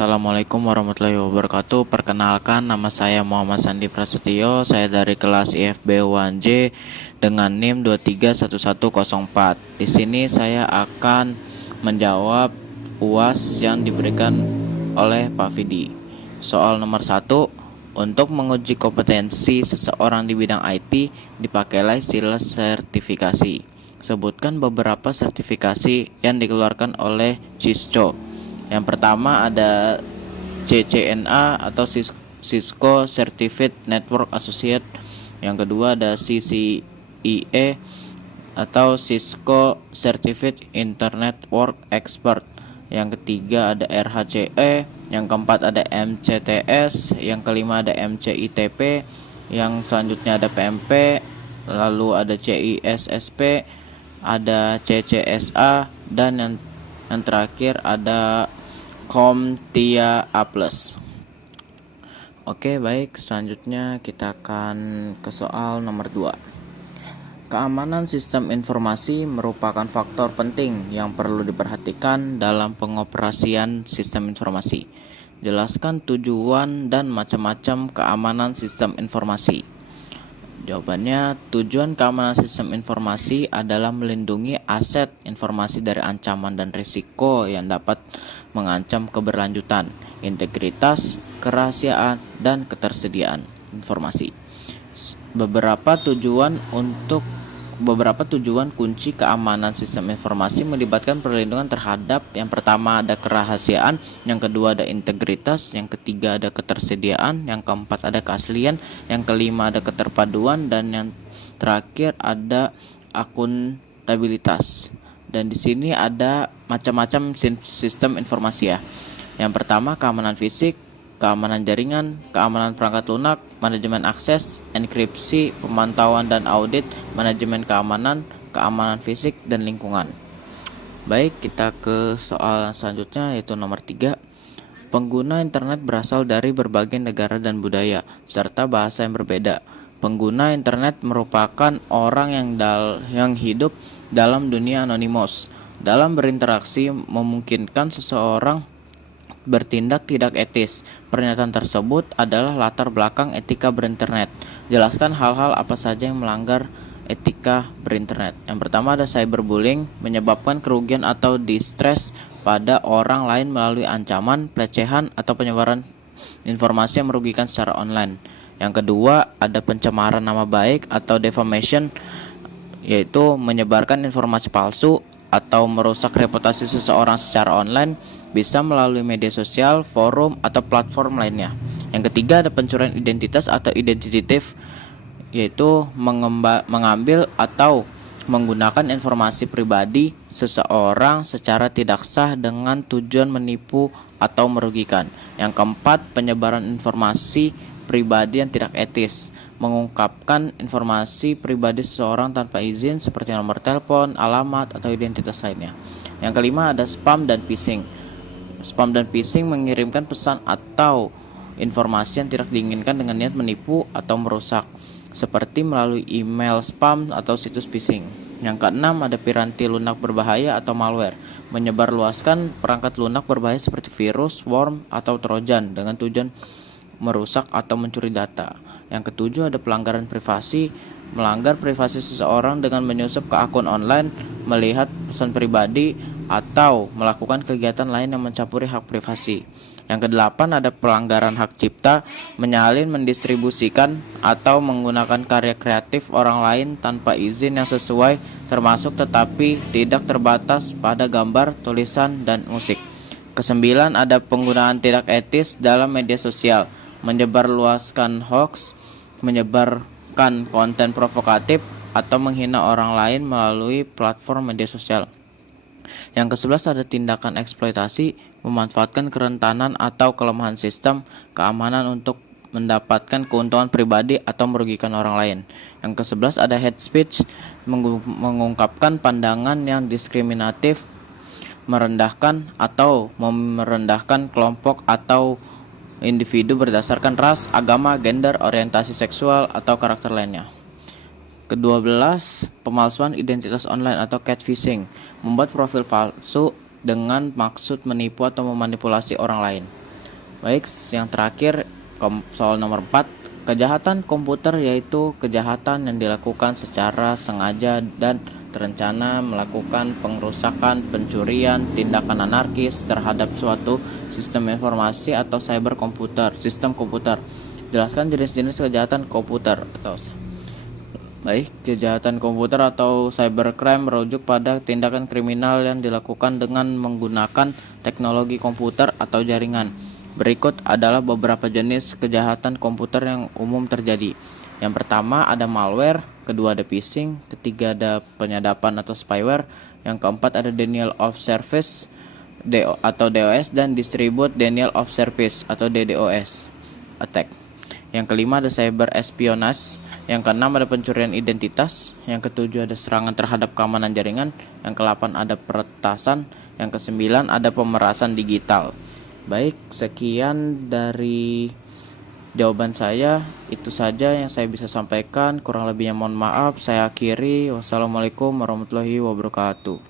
Assalamualaikum warahmatullahi wabarakatuh. Perkenalkan, nama saya Muhammad Sandi Prasetyo. Saya dari kelas IFB 1J dengan NIM 231104. Di sini saya akan menjawab UAS yang diberikan oleh Pak Fidi. Soal nomor 1, untuk menguji kompetensi seseorang di bidang IT, dipakailah istilah sertifikasi. Sebutkan beberapa sertifikasi yang dikeluarkan oleh Cisco. Yang pertama ada CCNA atau Cisco Certified Network Associate. Yang kedua ada CCIE atau Cisco Certified Internet Work Expert. Yang ketiga ada RHCE. Yang keempat ada MCTS. Yang kelima ada MCITP. Yang selanjutnya ada PMP. Lalu ada CISSP, ada CCSA, dan yang terakhir ada CompTIA A+. Oke, baik, selanjutnya kita akan ke soal nomor 2. Keamanan sistem informasi merupakan faktor penting yang perlu diperhatikan dalam pengoperasian sistem informasi. Jelaskan tujuan dan macam-macam keamanan sistem informasi. Jawabannya, tujuan keamanan sistem informasi adalah melindungi aset informasi dari ancaman dan risiko yang dapat mengancam keberlanjutan, integritas, kerahasiaan, dan ketersediaan informasi. Beberapa tujuan kunci keamanan sistem informasi melibatkan perlindungan terhadap, yang pertama ada kerahasiaan, yang kedua ada integritas, yang ketiga ada ketersediaan, yang keempat ada keaslian, yang kelima ada keterpaduan, dan yang terakhir ada akuntabilitas. Dan di sini ada macam-macam sistem informasi ya. Yang pertama keamanan fisik, keamanan jaringan, keamanan perangkat lunak, manajemen akses, enkripsi, pemantauan dan audit, manajemen keamanan, keamanan fisik, dan lingkungan. Baik, kita ke soal selanjutnya yaitu nomor 3. Pengguna internet berasal dari berbagai negara dan budaya, serta bahasa yang berbeda. Pengguna internet merupakan orang yang hidup dalam dunia anonimus. Dalam berinteraksi memungkinkan seseorang bertindak tidak etis. Pernyataan tersebut adalah latar belakang etika berinternet. Jelaskan hal-hal apa saja yang melanggar etika berinternet. Yang pertama ada cyberbullying, menyebabkan kerugian atau distress pada orang lain melalui ancaman, pelecehan, atau penyebaran informasi yang merugikan secara online. Yang kedua ada pencemaran nama baik atau defamation, yaitu menyebarkan informasi palsu atau merusak reputasi seseorang secara online, bisa melalui media sosial, forum, atau platform lainnya. Yang ketiga ada pencurian identitas atau identity theft, yaitu mengambil atau menggunakan informasi pribadi seseorang secara tidak sah dengan tujuan menipu atau merugikan. Yang keempat, penyebaran informasi pribadi yang tidak etis, mengungkapkan informasi pribadi seseorang tanpa izin seperti nomor telepon, alamat, atau identitas lainnya. Yang kelima ada spam dan phishing. Spam dan phishing mengirimkan pesan atau informasi yang tidak diinginkan dengan niat menipu atau merusak, seperti melalui email spam atau situs phishing. Yang keenam ada piranti lunak berbahaya atau malware, menyebarluaskan perangkat lunak berbahaya seperti virus, worm, atau trojan dengan tujuan merusak atau mencuri data. Yang ketujuh ada pelanggaran privasi, melanggar privasi seseorang dengan menyusup ke akun online, melihat pesan pribadi, atau melakukan kegiatan lain yang mencampuri hak privasi. Yang kedelapan ada pelanggaran hak cipta, menyalin, mendistribusikan, atau menggunakan karya kreatif orang lain tanpa izin yang sesuai, termasuk tetapi tidak terbatas pada gambar, tulisan, dan musik. Kesembilan ada penggunaan tidak etis dalam media sosial, menyebarluaskan hoax, menyebarkan konten provokatif, atau menghina orang lain melalui platform media sosial. Yang ke-11 ada tindakan eksploitasi, memanfaatkan kerentanan atau kelemahan sistem keamanan untuk mendapatkan keuntungan pribadi atau merugikan orang lain. Yang ke-11 ada hate speech, mengungkapkan pandangan yang diskriminatif, merendahkan atau merendahkan kelompok atau individu berdasarkan ras, agama, gender, orientasi seksual, atau karakter lainnya. Ke-12, pemalsuan identitas online atau catfishing, membuat profil palsu dengan maksud menipu atau memanipulasi orang lain. Baik, yang terakhir soal nomor 4, kejahatan komputer yaitu kejahatan yang dilakukan secara sengaja dan terencana melakukan pengerusakan, pencurian, tindakan anarkis terhadap suatu sistem informasi atau cyber komputer, sistem komputer. Jelaskan jenis-jenis kejahatan komputer atau Baik, kejahatan komputer atau cybercrime merujuk pada tindakan kriminal yang dilakukan dengan menggunakan teknologi komputer atau jaringan. Berikut adalah beberapa jenis kejahatan komputer yang umum terjadi. Yang pertama ada malware, kedua ada phishing, ketiga ada penyadapan atau spyware, yang keempat ada denial of service atau DOS, dan distribute denial of service atau DDoS attack. Yang kelima ada cyber espionage, yang keenam ada pencurian identitas, yang ketujuh ada serangan terhadap keamanan jaringan, yang kedelapan ada peretasan, yang kesembilan ada pemerasan digital. Baik, sekian dari jawaban saya. Itu saja yang saya bisa sampaikan, kurang lebihnya mohon maaf. Saya akhiri. Wassalamualaikum warahmatullahi wabarakatuh.